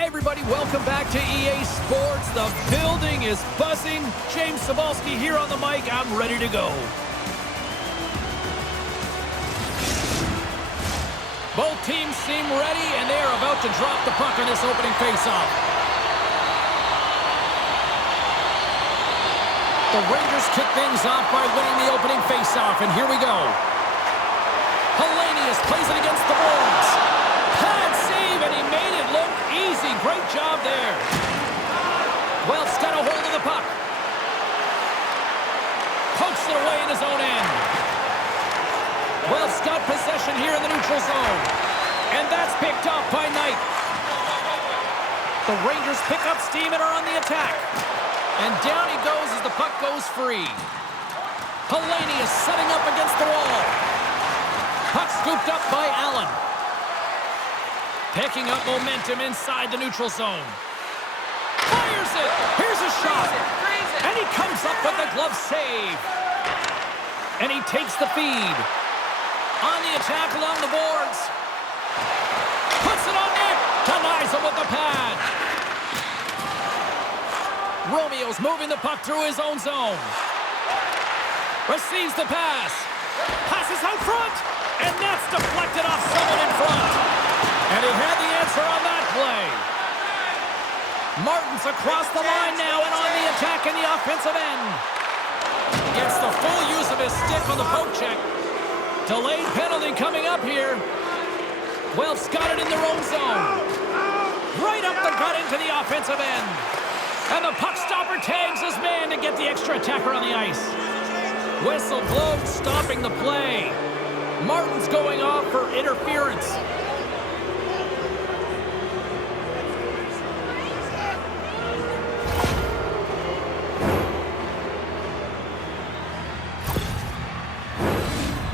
Hi, everybody. Welcome back to EA Sports. The building is buzzing. James Cebulski here on the mic. I'm ready to go. Both teams seem ready, and they are about to drop the puck in this opening faceoff. The Rangers kick things off by winning the opening faceoff, and here we go. Hellenius plays it against the boards. Pad save, and he made it look easy. Great job there. Guelph's got a hold of the puck. Pokes it away in his own end. Guelph's got possession here in the neutral zone. And that's picked up by Knight. The Rangers pick up steam and are on the attack. And down he goes as the puck goes free. Hellenius setting up against the wall. Puck scooped up by Allen. Picking up momentum inside the neutral zone. Fires it! Here's a shot! And he comes up with a glove save. And he takes the feed. On the attack along the boards. Puts it on net. Denies him with the pad. Romeo's moving the puck through his own zone. Receives the pass. Passes out front. And that's deflected off someone in front. And he had the answer on that play. Martin's across the line now and on the attack in the offensive end. Gets the full use of his stick on the poke check. Delayed penalty coming up here. Guelph's got it in their own zone. Right up the gut into the offensive end. And the puck stopper tags his man to get the extra attacker on the ice. Whistle blows, stopping the play. Martin's going off for interference.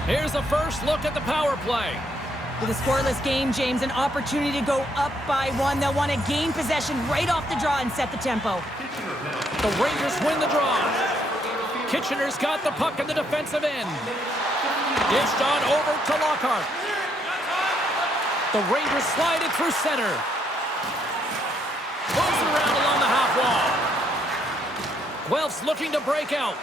Here's a first look at the power play. With a scoreless game, James, an opportunity to go up by one. They'll want to gain possession right off the draw and set the tempo. The Rangers win the draw. Kitchener's got the puck in the defensive end. Dished on over to Lockhart. The Rangers slide it through center. Moves it around along the half wall. Guelph's looking to break out.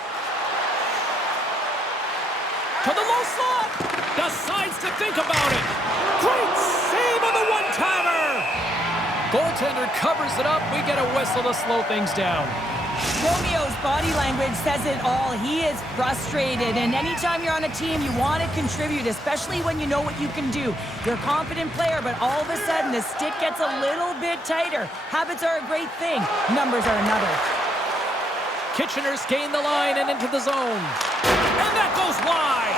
To the low slot. Decides to think about it. Great save on the one-timer. Goaltender covers it up. We get a whistle to slow things down. Romeo's body language says it all. He is frustrated, and anytime you're on a team, you want to contribute, especially when you know what you can do. You're a confident player, but all of a sudden, the stick gets a little bit tighter. Habits are a great thing. Numbers are another. Kitchener's gained the line and into the zone. And that goes wide.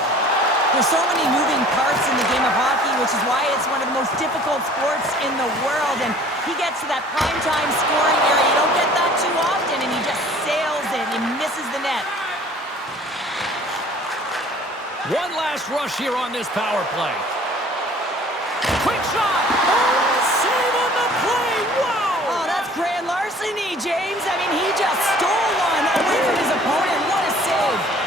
There's so many moving parts in the game of hockey, which is why it's one of the most difficult sports in the world. And he gets to that primetime scoring area. You don't get that too often, and he just sails it. He misses the net. One last rush here on this power play. Quick shot. Oh, save on the play. Wow. Oh, that's grand larceny, James. I mean, he just stole one away from his opponent. What a save.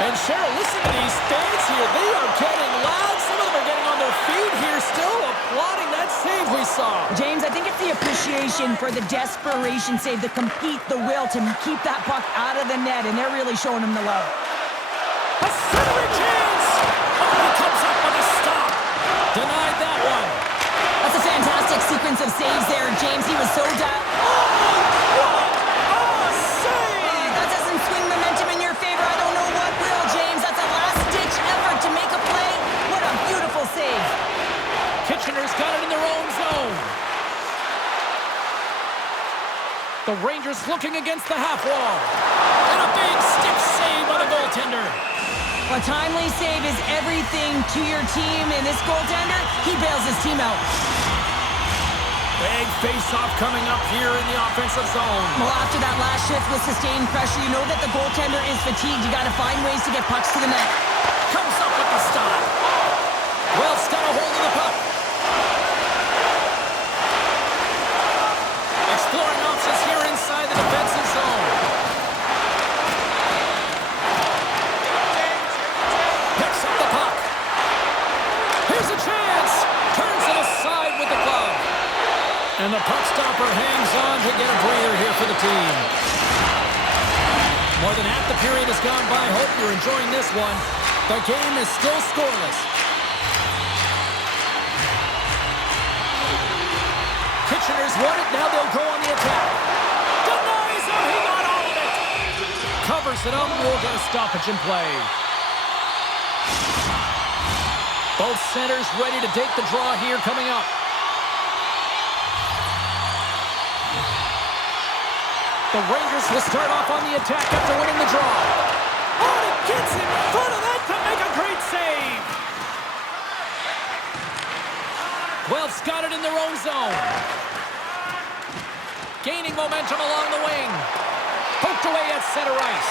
And Cheryl, listen to these fans here. They are getting loud. Some of them are getting on their feet here still, applauding that save we saw. James, I think it's the appreciation for the desperation save, the compete, the will to keep that puck out of the net, and they're really showing him the love. A centering chance! Oh, he comes up with a stop. Denied that one. That's a fantastic sequence of saves there, James. He was so dialed. Kitchener's got it in their own zone. The Rangers looking against the half wall. And a big stick save by the goaltender. A timely save is everything to your team, and this goaltender, he bails his team out. Big face-off coming up here in the offensive zone. Well, after that last shift with sustained pressure, you know that the goaltender is fatigued. You got to find ways to get pucks to the net. Comes up with the stop. Guelph's got a hold of the puck. Exploring options here inside the defensive zone. Picks up the puck. Here's a chance. Turns it aside with the glove. And the puck stopper the period has gone by. Hope you're enjoying this one. The game is still scoreless. Kitchener's won it. Now they'll go on the attack. Denies him. He got all of it. Covers it up. We'll get a stoppage in play. Both centers ready to take the draw here coming up. The Rangers will start off on the attack after winning the draw. Oh, it gets in front of that to make a great save. Guelph's got it in their own zone. Gaining momentum along the wing. Poked away at center ice.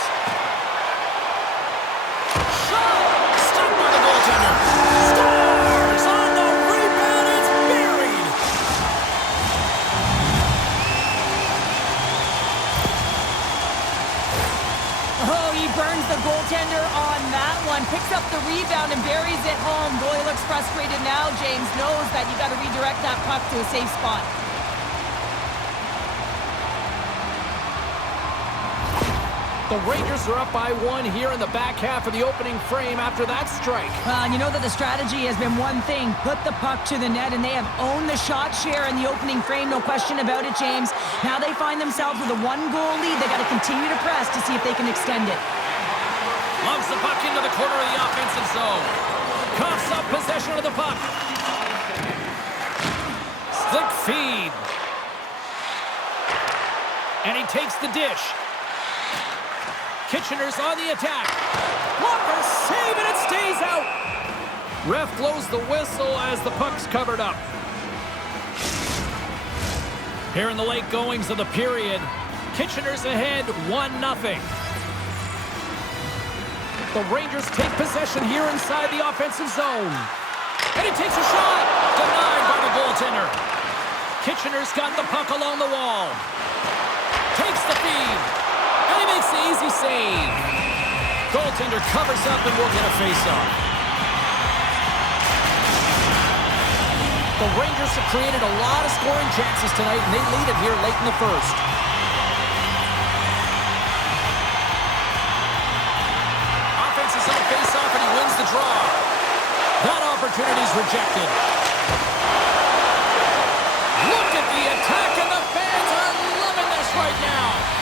Shot! Stopped by the goaltender. Scores! On the rebound, it's buried. Oh, he burns the goaltender on that one. Picks up the rebound and buries it home. Goalie looks frustrated now. James knows that you got to redirect that puck to a safe spot. The Rangers are up by 1 here in the back half of the opening frame after that strike. Well, you know that the strategy has been one thing. Put the puck to the net, and they have owned the shot share in the opening frame. No question about it, James. Now they find themselves with a 1-goal lead. They got to continue to press to see if they can extend it. Lumps the puck into the corner of the offensive zone. Coughs up possession of the puck. Slick feed. And he takes the dish. Kitchener's on the attack. Walker save and it stays out. Ref blows the whistle as the puck's covered up. Here in the late goings of the period, Kitchener's ahead 1-0. The Rangers take possession here inside the offensive zone. And he takes a shot. Denied by the goaltender. Kitchener's got the puck along the wall. Takes the feed. And he makes the easy save. Goaltender covers up and we'll get a face-off. The Rangers have created a lot of scoring chances tonight, and they lead it here late in the first. Offense is on face-off, and he wins the draw. That opportunity is rejected. Look at the attack, and the fans are loving this right now.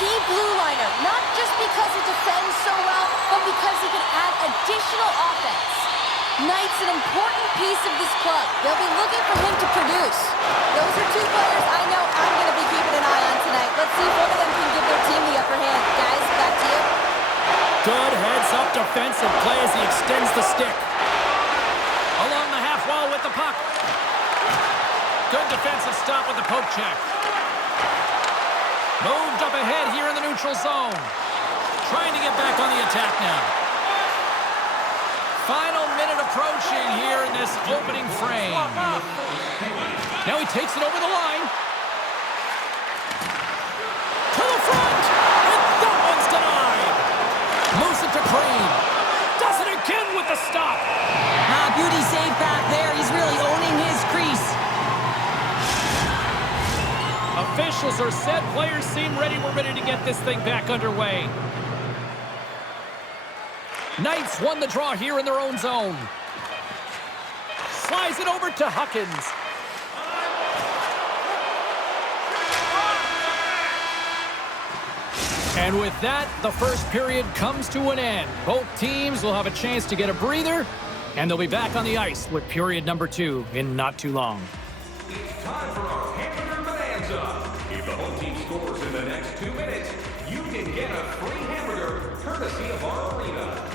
Key blue liner, not just because he defends so well, but because he can add additional offense. Knight's an important piece of this club. They'll be looking for him to produce. Those are two players I know I'm going to be keeping an eye on tonight. Let's see if one of them can give their team the upper hand. Guys, back to you. Good heads-up defensive play as he extends the stick. Along the half wall with the puck. Good defensive stop with the poke check. Moved up ahead here in the neutral zone. Trying to get back on the attack now. Final minute approaching here in this opening frame. Now he takes it over the line. To the front! And that one's denied. Moves it to Cream. Does it again with the stop. Beauty save back there. He's really owning his crease. Officials are set. Players seem ready. We're ready to get this thing back underway. Knights won the draw here in their own zone. Slides it over to Huckins. And with that, the first period comes to an end. Both teams will have a chance to get a breather, and they'll be back on the ice with period number 2 in not too long. It's time for our hamburger bonanza. If the home team scores in the next 2 minutes, you can get a free hamburger courtesy of our arena.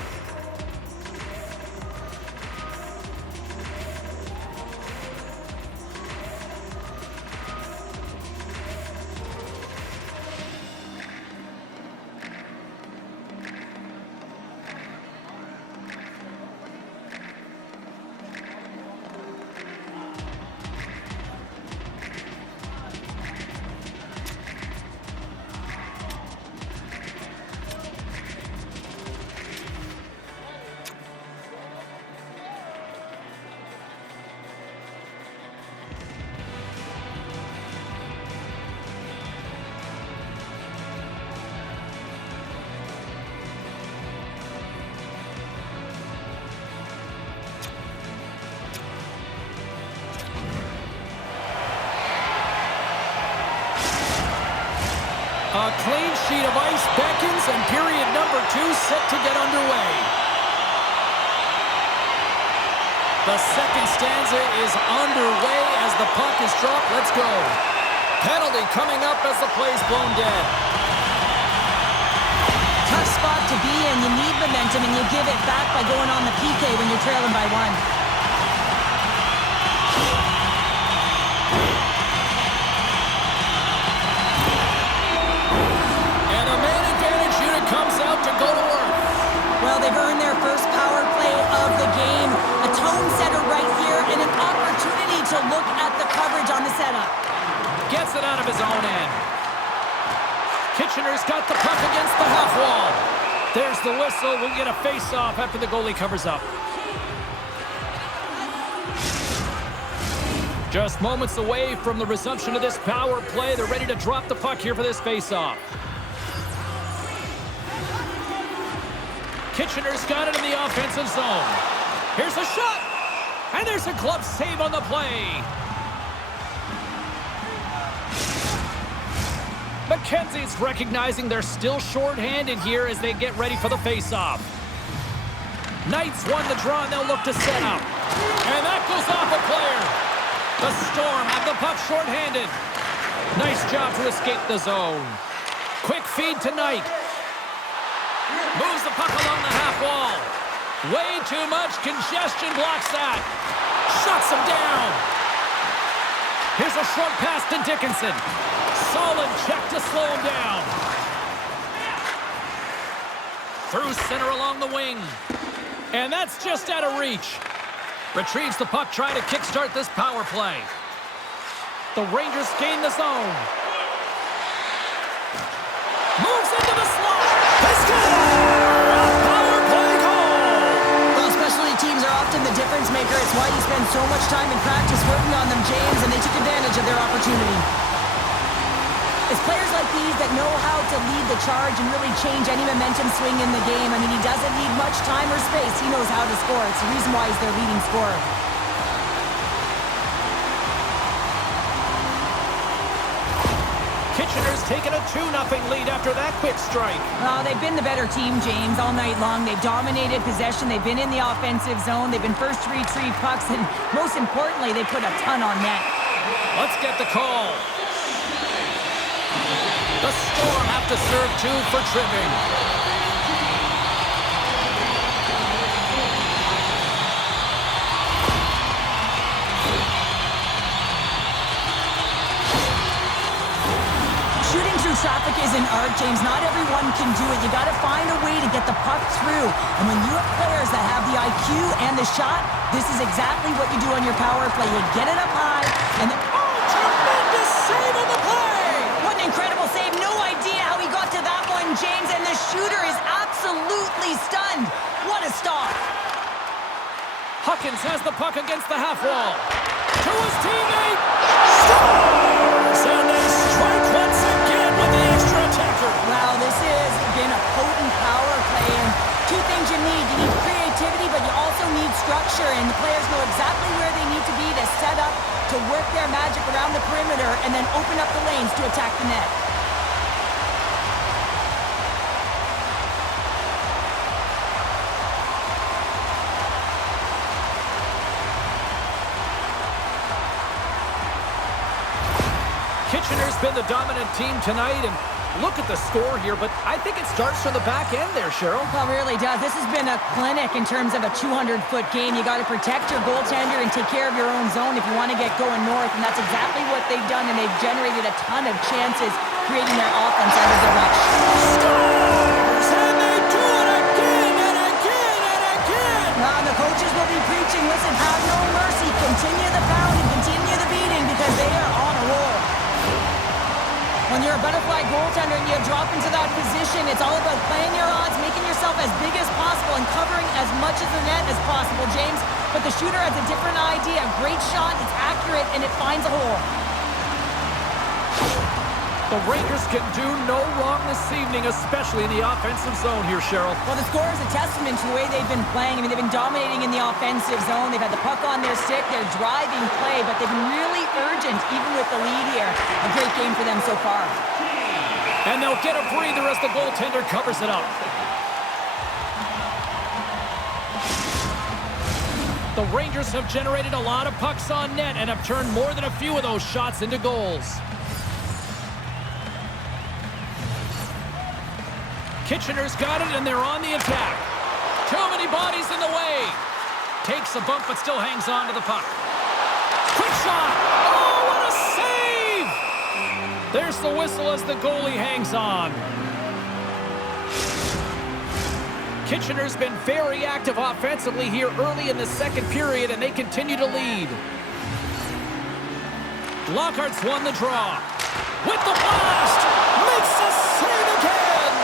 A clean sheet of ice beckons, and period number 2 set to get underway. The second stanza is underway as the puck is dropped. Let's go. Penalty coming up as the play's blown dead. Tough spot to be in. You need momentum, and you give it back by going on the PK when you're trailing by 1. Comes out to go to work. Well, they've earned their first power play of the game. A tone setter right here and an opportunity to look at the coverage on the setup. Gets it out of his own end. Kitchener's got the puck against the half wall. There's the whistle. We'll get a face-off after the goalie covers up. Just moments away from the resumption of this power play. They're ready to drop the puck here for this face-off. Kitchener's got it in the offensive zone. Here's a shot. And there's a glove save on the play. McKenzie's recognizing they're still short-handed here as they get ready for the face-off. Knights won the draw, and they'll look to set up. And that goes off a player. The Storm have the puck short-handed. Nice job to escape the zone. Quick feed to Knight. Moves the puck along the half wall. Way too much congestion blocks that. Shuts him down. Here's a short pass to Dickinson. Solid check to slow him down. Through center along the wing. And that's just out of reach. Retrieves the puck, trying to kickstart this power play. The Rangers gain the zone. Moves into the slot. They score! A power play goal! Well, specialty teams are often the difference maker. It's why you spend so much time in practice working on them, James, and they took advantage of their opportunity. It's players like these that know how to lead the charge and really change any momentum swing in the game. I mean, he doesn't need much time or space. He knows how to score. It's the reason why he's their leading scorer. Kitchener's taken a 2-0 lead after that quick strike. Oh, they've been the better team, James, all night long. They've dominated possession. They've been in the offensive zone. They've been first to retrieve pucks, and most importantly, they put a ton on net. Let's get the call. The Storm have to serve 2 for tripping. Shooting through traffic is an art, James. Not everyone can do it. You got to find a way to get the puck through. And when you have players that have the IQ and the shot, this is exactly what you do on your power play. You get it up high, and then, oh, tremendous save on the play! What an incredible save. No idea how he got to that one, James, and the shooter is absolutely stunned. What a stop. Huckins has the puck against the half wall. To his teammate. Scores! And they strike once again with the extra attacker. Wow, this has been a potent power play, and 2 things you need. You need creativity, but you also need structure, and the players know exactly where they need to be to set up, to work their magic around the perimeter, and then open up the lanes to attack the net. Kitchener's been the dominant team tonight, and look at the score here, but I think it starts from the back end there, Cheryl. Well, it really does. This has been a clinic in terms of a 200-foot game. You got to protect your goaltender and take care of your own zone if you want to get going north, and that's exactly what they've done, and they've generated a ton of chances creating their offense out of the rush. Scores! And they do it again and again and again! Now, the coaches will be preaching, listen, have no mercy. Continue the pounding, continue the beating, because they are on a roll. When you're a butterfly goaltender and you drop into that position, it's all about playing your odds, making yourself as big as possible, and covering as much of the net as possible, James. But the shooter has a different idea. Great shot, it's accurate, and it finds a hole. The Rangers can do no wrong this evening, especially in the offensive zone here, Cheryl. Well, the score is a testament to the way they've been playing. I mean, they've been dominating in the offensive zone. They've had the puck on their stick. They're driving play, but they've been really urgent, even with the lead here. A great game for them so far. And they'll get a breather as the goaltender covers it up. The Rangers have generated a lot of pucks on net and have turned more than a few of those shots into goals. Kitchener's got it, and they're on the attack. Too many bodies in the way. Takes a bump, but still hangs on to the puck. Quick shot! Oh, what a save! There's the whistle as the goalie hangs on. Kitchener's been very active offensively here early in the second period, and they continue to lead. Lockhart's won the draw. With the blast! Makes the save again!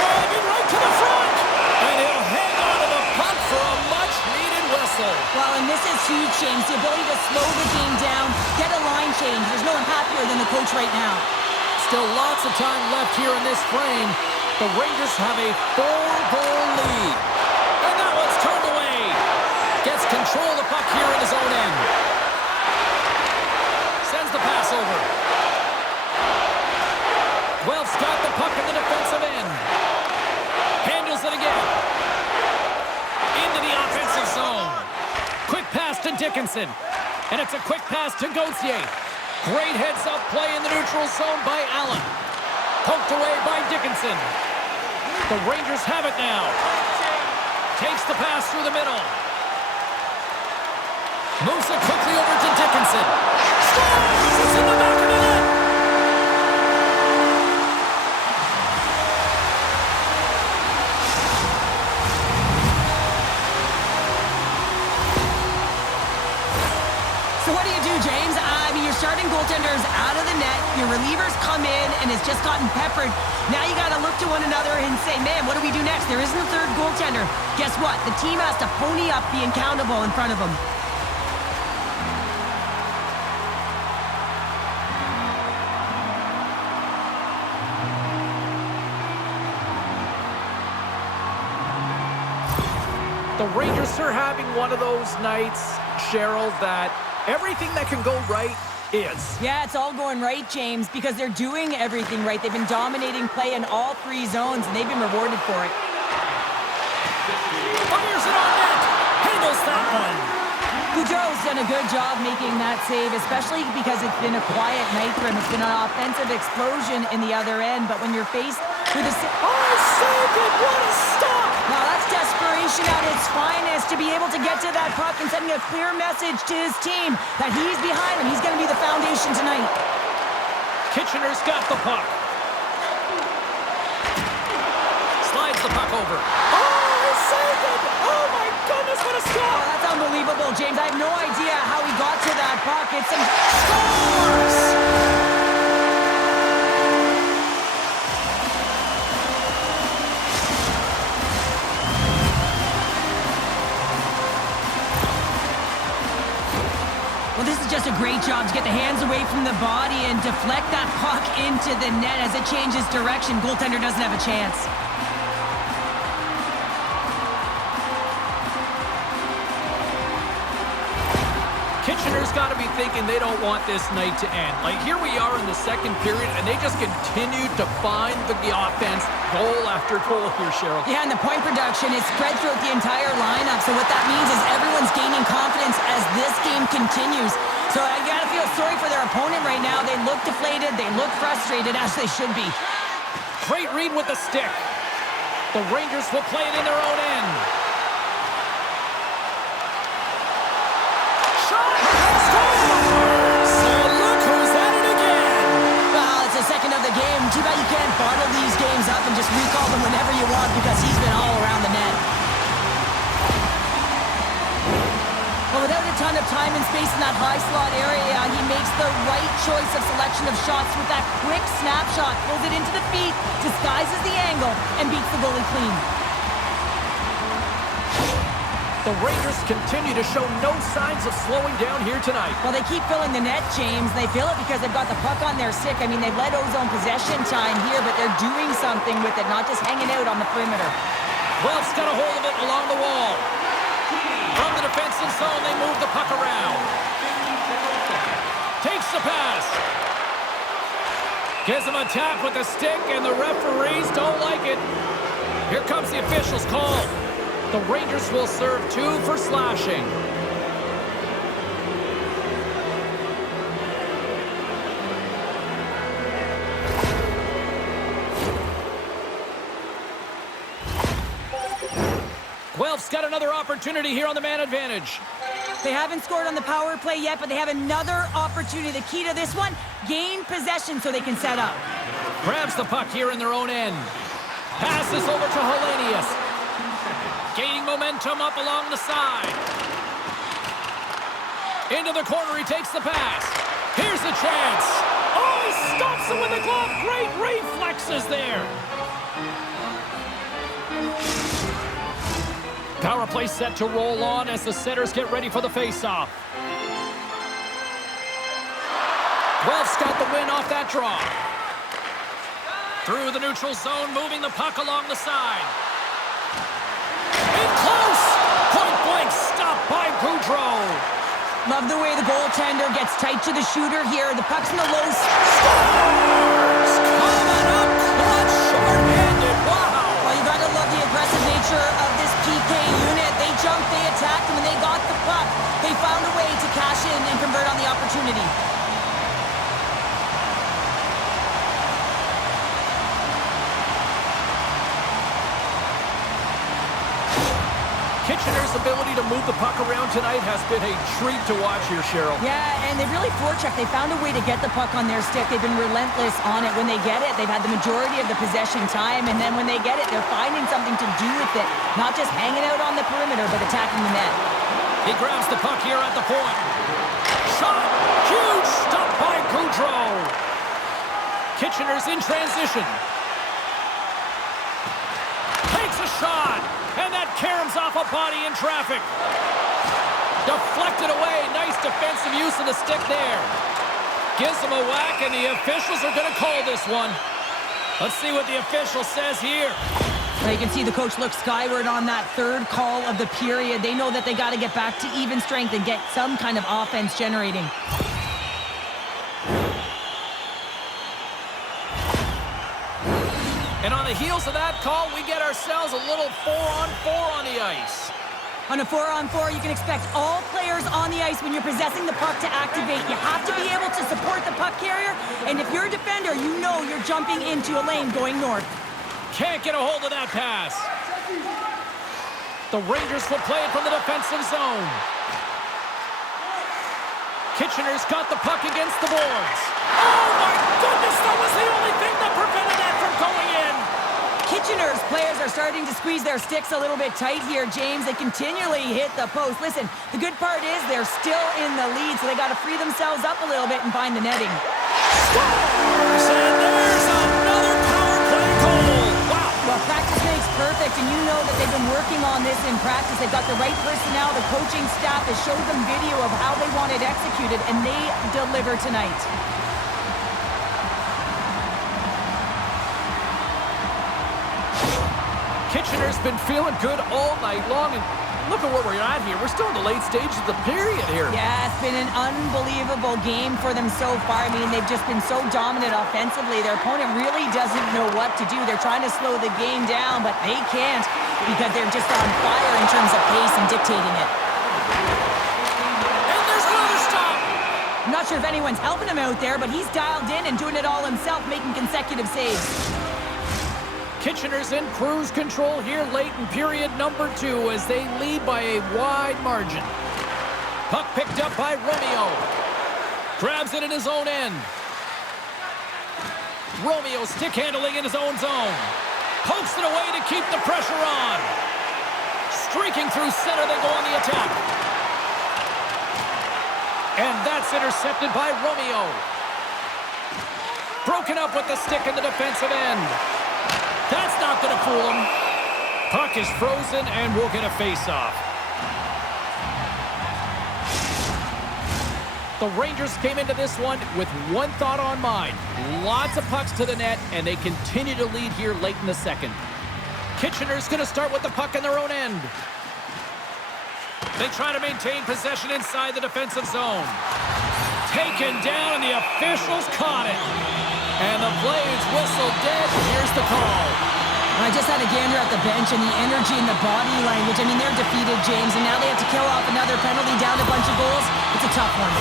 Driving right to the front! And he'll hang on to the puck for a much-needed whistle. Well, and this is huge, James. The ability to slow the game down, get a line change. There's no one happier than the coach right now. Still lots of time left here in this frame. The Rangers have a 4-goal lead. And that one's turned away. Gets control of the puck here in his own end. Sends the pass over. Guelph's got the puck in the defensive end. Handles it again. Into the offensive zone. Quick pass to Dickinson. And it's a quick pass to Gauthier. Great heads-up play in the neutral zone by Allen. Poked away by Dickinson. The Rangers have it now. Takes the pass through the middle. Moves it quickly over to Dickinson. Scores! It's in the back of the net! So what do you do, James? I mean, your starting goaltender's out of the net. Your relievers come in and has just gotten peppered. Now you got to look to one another and say, man, what do we do next? There isn't a third goaltender. Guess what? The team has to pony up, be accountable in front of them. The Rangers are having one of those nights, Cheryl, that everything that can go right is. Yeah, it's all going right, James, because they're doing everything right. They've been dominating play in all three zones, and they've been rewarded for it. Fires it on net. Handles that one. Gaudreau's done a good job making that save, especially because it's been a quiet night for him. It's been an offensive explosion in the other end, but when you're faced with a... Oh, saved it! What a stop! Now that's desperation at its finest, to be able to get to that puck and sending a clear message to his team that he's behind him. He's going to be the foundation tonight. Kitchener's got the puck. Slides the puck over. Oh, he saved it! Oh my goodness, what a stop! Oh, that's unbelievable, James. I have no idea how he got to that puck. It's some... Scores! Well, this is just a great job to get the hands away from the body and deflect that puck into the net as it changes direction. Goaltender doesn't have a chance. Kitchener's got to be thinking they don't want this night to end. Like, here we are in the second period, and they just continue to find the offense goal after goal here, Cheryl. Yeah, and the point production is spread throughout the entire lineup. So what that means is everyone's gaining confidence as this game continues. So I got to feel sorry for their opponent right now. They look deflated. They look frustrated, as they should be. Great read with the stick. The Rangers will play it in their own end. The second of the game. Too bad you can't bottle these games up and just recall them whenever you want, because he's been all around the net. Well, without a ton of time and space in that high slot area, he makes the right choice of selection of shots with that quick snapshot, pulls it into the feet, disguises the angle, and beats the goalie clean. The Rangers continue to show no signs of slowing down here tonight. Well, they keep filling the net, James. They fill it because they've got the puck on their stick. I mean, they've led Ozone possession time here, but they're doing something with it, not just hanging out on the perimeter. Guelph's got a hold of it along the wall. From the defensive zone, they move the puck around. Takes the pass. Gives him a tap with the stick, and the referees don't like it. Here comes the official's call. The Rangers will serve 2 for slashing. Guelph's got another opportunity here on the man advantage. They haven't scored on the power play yet, but they have another opportunity. The key to this one, gain possession so they can set up. Grabs the puck here in their own end. Passes over to Hellenius. Gaining momentum up along the side. Into the corner, he takes the pass. Here's the chance. Oh, he stops him with the glove. Great reflexes there. Power play set to roll on as the setters get ready for the face-off. Guelph's got the win off that draw. Through the neutral zone, moving the puck along the side. In close! Point blank stop by Gaudreau. Love the way the goaltender gets tight to the shooter here. The puck's in the low. Scores! Coming up clutch, short-handed. Wow! Well, you gotta love the aggressive nature of this PK unit. They jumped, they attacked, and when they got the puck, they found a way to cash in and convert on the opportunity. Kitchener's ability to move the puck around tonight has been a treat to watch here, Cheryl. Yeah, and they really forechecked. They found a way to get the puck on their stick. They've been relentless on it. When they get it, they've had the majority of the possession time, and then when they get it, they're finding something to do with it. Not just hanging out on the perimeter, but attacking the net. He grabs the puck here at the point. Shot! Huge stop by Gaudreau. Kitchener's in transition. Takes a shot! And that caroms off a body in traffic. Deflected away. Nice defensive use of the stick there. Gives him a whack, and the officials are going to call this one. Let's see what the official says here. Well, you can see the coach look skyward on that third call of the period. They know that they got to get back to even strength and get some kind of offense generating. And on the heels of that call, we get ourselves a little 4-on-4 on the ice. On a 4-on-4, you can expect all players on the ice when you're possessing the puck to activate. You have to be able to support the puck carrier, and if you're a defender, you know you're jumping into a lane going north. Can't get a hold of that pass. The Rangers will play it from the defensive zone. Kitchener's got the puck against the boards. Oh my goodness, that was the only thing that prevented that from going in. Kitchener's players are starting to squeeze their sticks a little bit tight here, James. They continually hit the post. Listen, the good part is they're still in the lead, so they got to free themselves up a little bit and find the netting. Scores! And there's another power play goal. Wow. Well, practice makes perfect, and you know that they've been working on this in practice. They've got the right personnel. The coaching staff has showed them video of how they want it executed, and they deliver tonight. Kitchener's been feeling good all night long, and look at where we're at here. We're still in the late stages of the period here. Yeah, it's been an unbelievable game for them so far. I mean, they've just been so dominant offensively. Their opponent really doesn't know what to do. They're trying to slow the game down, but they can't because they're just on fire in terms of pace and dictating it. And there's another stop. I'm not sure if anyone's helping him out there, but he's dialed in and doing it all himself, making consecutive saves. Kitchener's in cruise control here late in period number 2 as they lead by a wide margin. Puck picked up by Romeo. Grabs it in his own end. Romeo stick handling in his own zone. Pokes it away to keep the pressure on. Streaking through center, they go on the attack. And that's intercepted by Romeo. Broken up with the stick in the defensive end. That's not going to fool him. Puck is frozen, and we'll get a face-off. The Rangers came into this one with one thought on mind. Lots of pucks to the net, and they continue to lead here late in the second. Kitchener's going to start with the puck in their own end. They try to maintain possession inside the defensive zone. Taken down, and the officials caught it. And the play's whistled dead. Here's the call. I just had a gander at the bench and the energy and the body language. I mean, they're defeated, James, and now they have to kill off another penalty, down a bunch of goals. It's a tough one.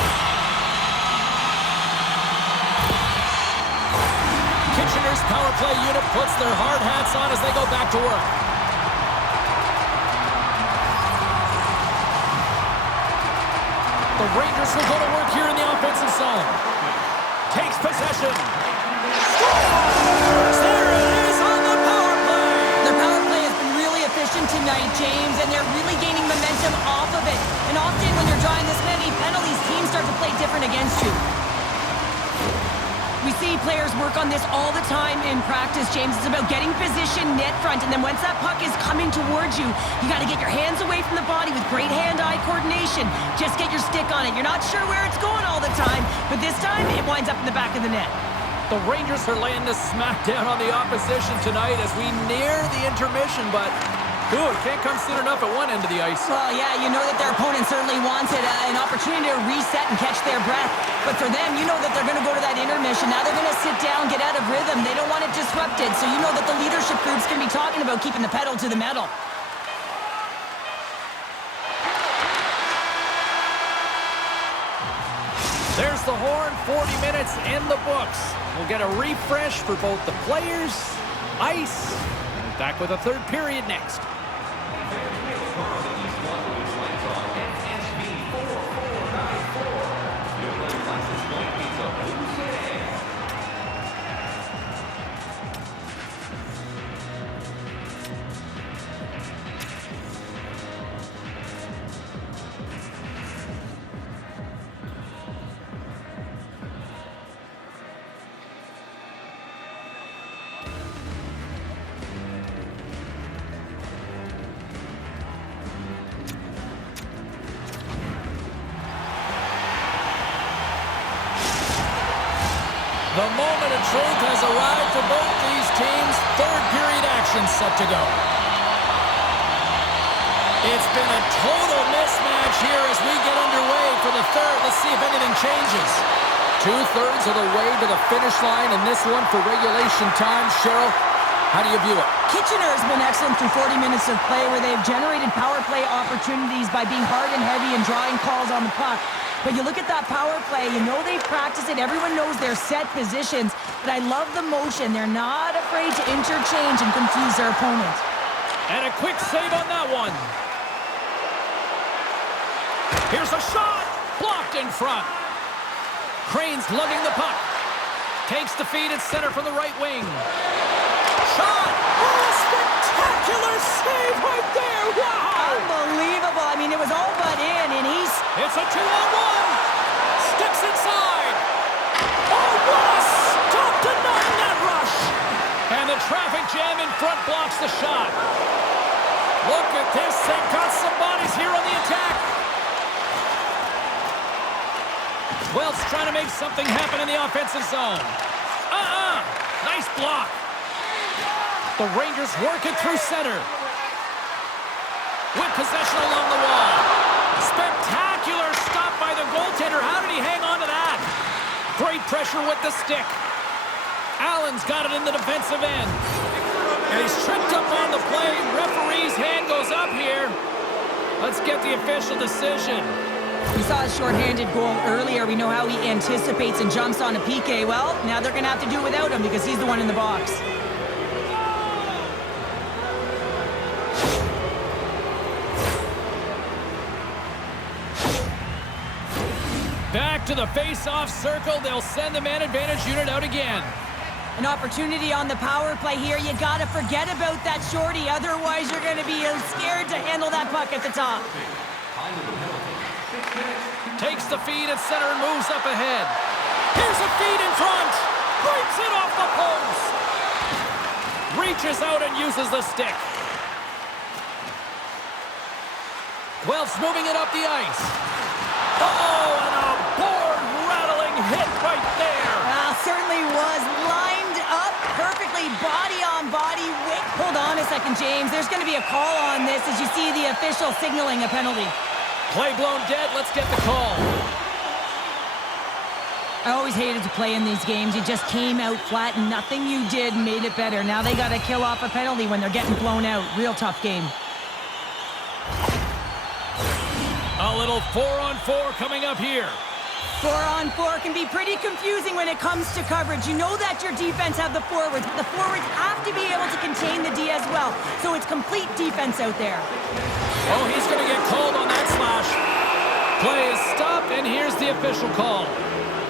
Kitchener's power play unit puts their hard hats on as they go back to work. The Rangers will go to work here in the offensive zone. Takes possession. Scores! There it is on the power play! Their power play has been really efficient tonight, James, and they're really gaining momentum off of it. And often when you're drawing this many penalties, teams start to play different against you. We see players work on this all the time in practice, James. It's about getting position net front, and then once that puck is coming towards you, you got to get your hands away from the body with great hand-eye coordination. Just get your stick on it. You're not sure where it's going all the time, but this time it winds up in the back of the net. The Rangers are laying the smackdown on the opposition tonight as we near the intermission, but it can't come soon enough at one end of the ice. Well, yeah, you know that their opponent certainly wanted an opportunity to reset and catch their breath. But for them, you know that they're going to go to that intermission. Now they're going to sit down, get out of rhythm. They don't want it disrupted. So you know that the leadership group's going to be talking about keeping the pedal to the metal. There's the horn, 40 minutes in the books. We'll get a refresh for both the players, ice, and back with a third period next. The moment of truth has arrived for both these teams. Third period action set to go. It's been a total mismatch here as we get underway for the third. Let's see if anything changes. 2/3 of the way to the finish line in this one for regulation time. Cheryl, how do you view it? Kitchener has been excellent through 40 minutes of play where they've generated power play opportunities by being hard and heavy and drawing calls on the puck. But you look at that power play, you know they've practiced it. Everyone knows their set positions. But I love the motion. They're not afraid to interchange and confuse their opponent. And a quick save on that one. Here's a shot. Blocked in front. Crane's lugging the puck. Takes the feed at center from the right wing. Shot. Oh, spectacular save right there. Wow. Unbelievable. I mean, it was all but in, and he's... It's a 2-on-1. Sticks inside. Oh, what a stop denying that rush. And the traffic jam in front blocks the shot. Look at this. They've got some bodies here on the attack. Guelph's trying to make something happen in the offensive zone. Nice block. The Rangers work it through center. With possession along the wall. Spectacular stop by the goaltender. How did he hang on to that? Great pressure with the stick. Allen's got it in the defensive end. And he's tripped up on the play. Referee's hand goes up here. Let's get the official decision. We saw a shorthanded goal earlier. We know how he anticipates and jumps on a PK. Well, now they're going to have to do without him because he's the one in the box. Back to the face-off circle. They'll send the man advantage unit out again. An opportunity on the power play here. You got to forget about that shorty. Otherwise, you're going to be scared to handle that puck at the top. Takes the feed at center and moves up ahead. Here's a feed in front. Breaks it off the post. Reaches out and uses the stick. Guelph's moving it up the ice. Oh, and a board-rattling hit right there. Certainly was lined up perfectly, body on body. Wait, hold on a second, James. There's going to be a call on this as you see the official signaling a penalty. Play blown dead. Let's get the call. I always hated to play in these games. You just came out flat and nothing you did made it better. Now they got to kill off a penalty when they're getting blown out. Real tough game. A little 4-on-4 coming up here. 4-on-4 can be pretty confusing when it comes to coverage. You know that your defense have the forwards, but the forwards have to be able to contain the D as well. So it's complete defense out there. Oh, he's going to get called on that slash. Play is stopped, and here's the official call.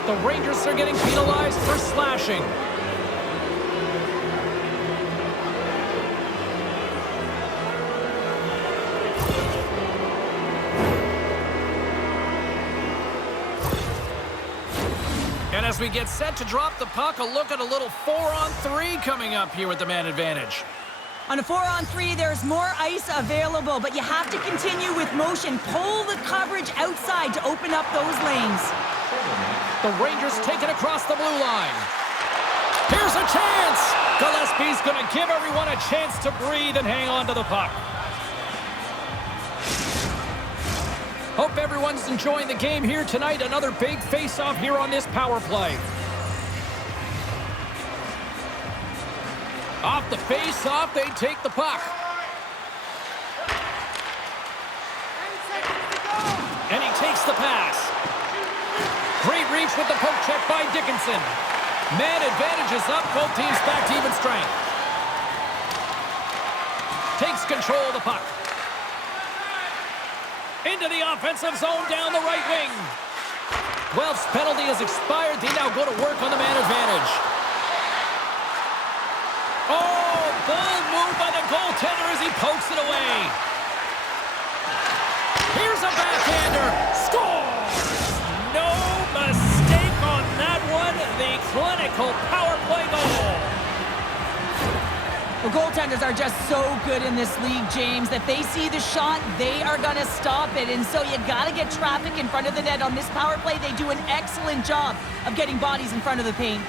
The Rangers are getting penalized for slashing. And as we get set to drop the puck, a look at a little 4-on-3 coming up here with the man advantage. On a 4-on-3, there's more ice available, but you have to continue with motion. Pull the coverage outside to open up those lanes. The Rangers take it across the blue line. Here's a chance! Gillespie's going to give everyone a chance to breathe and hang on to the puck. Hope everyone's enjoying the game here tonight. Another big face-off here on this power play. Off the face-off, they take the puck. And he takes the pass. Great reach with the poke check by Dickinson. Man advantage is up. Both teams back to even strength. Takes control of the puck. Into the offensive zone down the right wing. Guelph's penalty has expired. They now go to work on the man advantage. Oh, bold move by the goaltender as he pokes it away. Here's a backhander. Scores! No mistake on that one. The clinical power play goal. The goaltenders are just so good in this league, James, that they see the shot, they are going to stop it. And so you got to get traffic in front of the net. On this power play, they do an excellent job of getting bodies in front of the paint.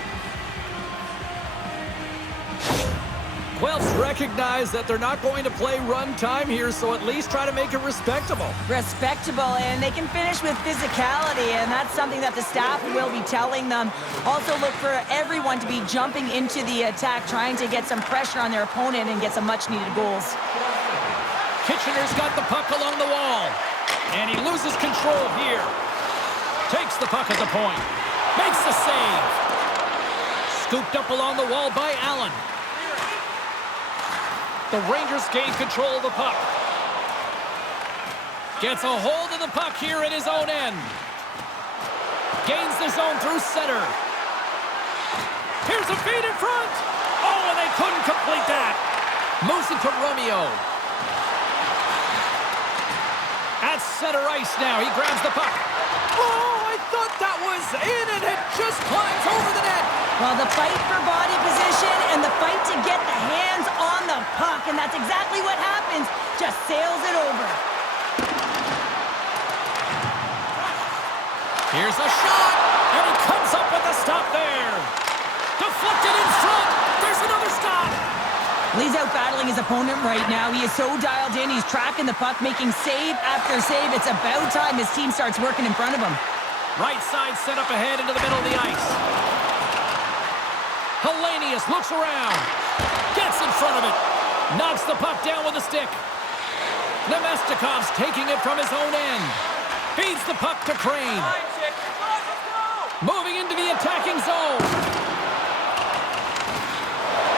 Guelph's recognize that they're not going to play run time here, so at least try to make it respectable. Respectable, and they can finish with physicality, and that's something that the staff will be telling them. Also look for everyone to be jumping into the attack, trying to get some pressure on their opponent and get some much-needed goals. Kitchener's got the puck along the wall, and he loses control here. Takes the puck at the point. Makes the save. Scooped up along the wall by Allen. The Rangers gain control of the puck. Gets a hold of the puck here in his own end. Gains the zone through center. Here's a feed in front. Oh, and they couldn't complete that. Moves it to Romeo. At center ice now. He grabs the puck. Oh, I thought that was in, and it just climbs over the net. Well, the fight for body position and the fight to get the hands on the puck, and that's exactly what happens. Just sails it over. Here's a shot, and he comes up with a stop there. Deflected in front. There's another stop. He's out battling his opponent right now. He is so dialed in. He's tracking the puck, making save after save. It's about time his team starts working in front of him. Right side set up ahead into the middle of the ice. Hellenius looks around. Gets in front of it. Knocks the puck down with a stick. Nemestikov's taking it from his own end. Feeds the puck to Crane. Moving into the attacking zone.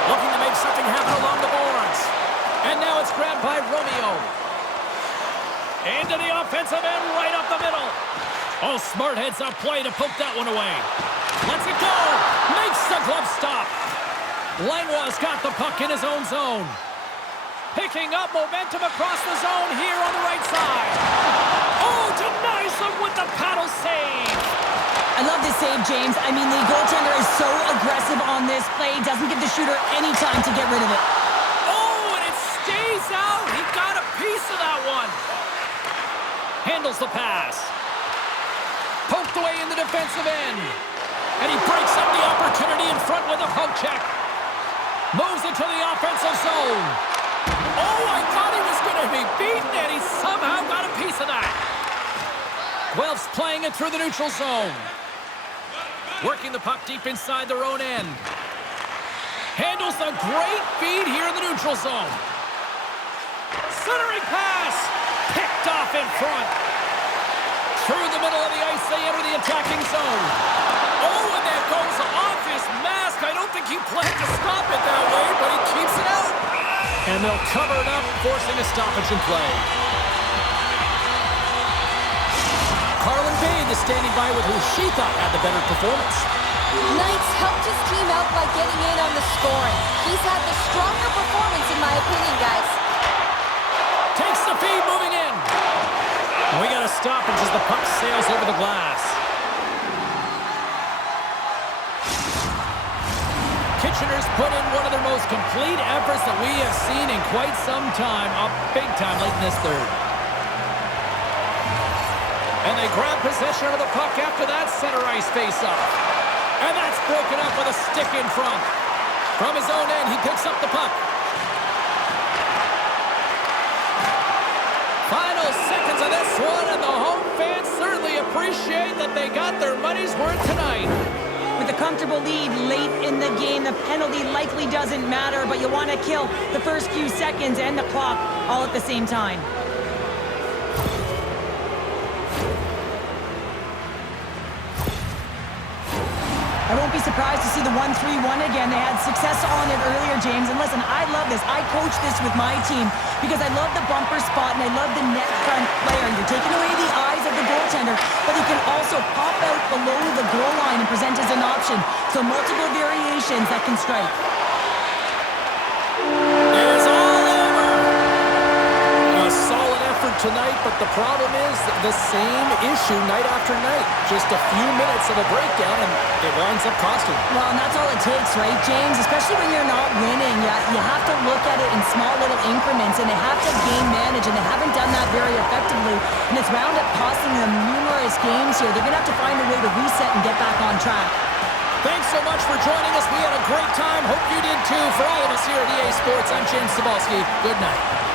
Looking to make something happen along the boards. And now it's grabbed by Romeo. Into the offensive end, right up the middle. Oh, smart heads-up play to poke that one away. Lets it go. Makes the glove stop. Langlois got the puck in his own zone. Picking up momentum across the zone here on the right side. Oh, denies them with the paddle save. I love this save, James. I mean, the goaltender is so aggressive on this play. Doesn't give the shooter any time to get rid of it. Oh, and it stays out. He got a piece of that one. Handles the pass. Poked away in the defensive end. And he breaks up the opportunity in front with a poke check. Moves it to the offensive zone. Oh, I thought he was going to be beaten, and he somehow got a piece of that. Guelph's playing it through the neutral zone. Working the puck deep inside their own end. Handles a great feed here in the neutral zone. Centering pass. Picked off in front. Through the middle of the ice, they enter the attacking zone. Oh, and that goes off his mask. I don't think he planned to stop it that way, but he keeps it out. And they'll cover it up, forcing a stoppage in play. Carlin Bain is standing by with who she thought had the better performance. Knights helped his team out by getting in on the scoring. He's had the stronger performance, in my opinion, guys. Takes the feed, moving in. We got a stoppage as the puck sails over the glass. Kitchener's put in one of their most complete efforts that we have seen in quite some time. Up big time late in this third. And they grab possession of the puck after that center ice face-off. And that's broken up with a stick in front. From his own end, he picks up the puck. Final seconds of this one, and the home fans certainly appreciate that they got their money's worth tonight. With a comfortable lead late in the game, the penalty likely doesn't matter, but you want to kill the first few seconds and the clock all at the same time. I won't be surprised to see the 1-3-1 again. They had success on it earlier, James. And listen, I love this. I coach this with my team because I love the bumper spot and I love the net front player. You're taking away the eyes of the goaltender, but you can also pop out below the goal line and present as an option. So multiple variations that can strike. It's all over. A solid effort tonight, but the problem is the same issue night after night. Just a few minutes of a breakdown, and it winds up costing. Well, and that's all it takes, right, James? Especially when you're not winning. You have to look at it in small little increments, and they have to game manage, and they haven't done that very effectively. And it's wound up costing them numerous games here. They're going to have to find a way to reset and get back on track. Thanks so much for joining us. We had a great time. Hope you did too. For all of us here at EA Sports, I'm James Cebulski. Good night.